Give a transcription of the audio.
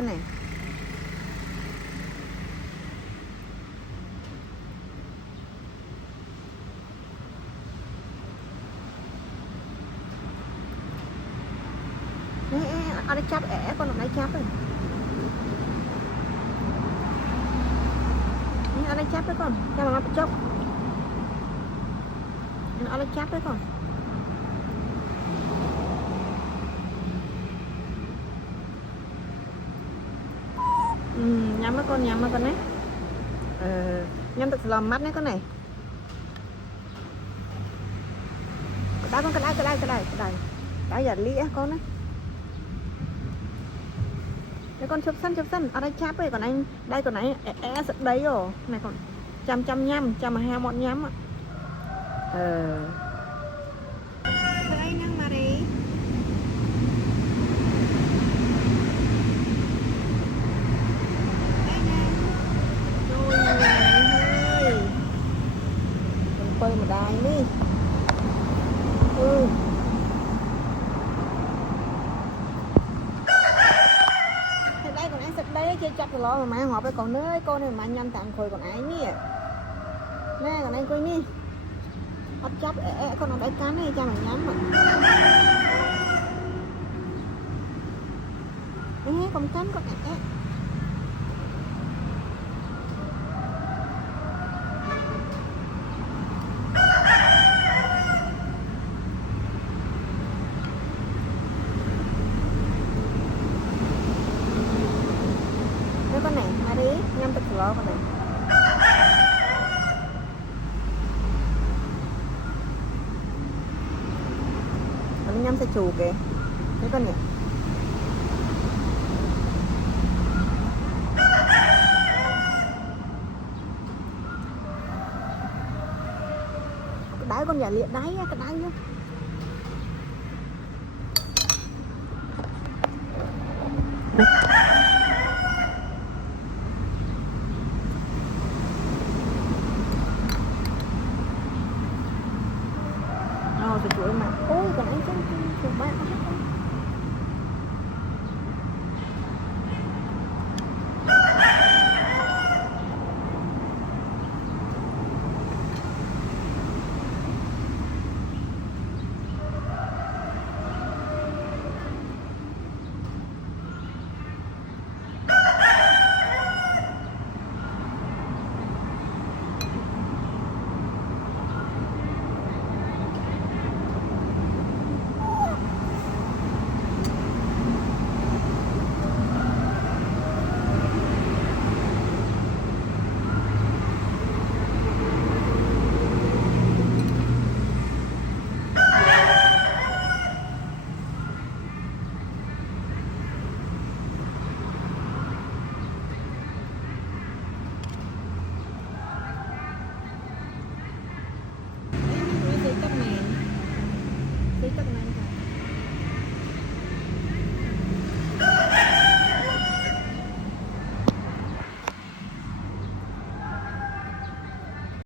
con này. Ở đây chắp con ở đây chắp rồi. Ở đây chắp đấy con, cho nó chốc. Ở đây chắp đấy con. Nhắm đó con đấy. Nhắm thật lòng mắt đấy con này. Đá con cái đây. Đá giờ lĩa con đấy. Đây con chụp sân ở đây chắp ấy, còn anh đây còn anh sực đấy rồi này, còn trăm nhăm 120 nhắm ạ. Đây năng mà đi. Đây nè. Rồi ơi. Mình quay một đài đi. Đây chơi chắc lo mà mai họp với con nơi con này mà nhanh tặng khôi còn ấy nè. Nè còn anh coi nè. Ấp chắp con nó đáy cá này cho mình nhắm mà. Con cánh con con này mà đi nhâm thật lo con này. Nó nhâm sẽ chù kìa thấy con này. Cái đáy con giả liệt đáy cái đáy á.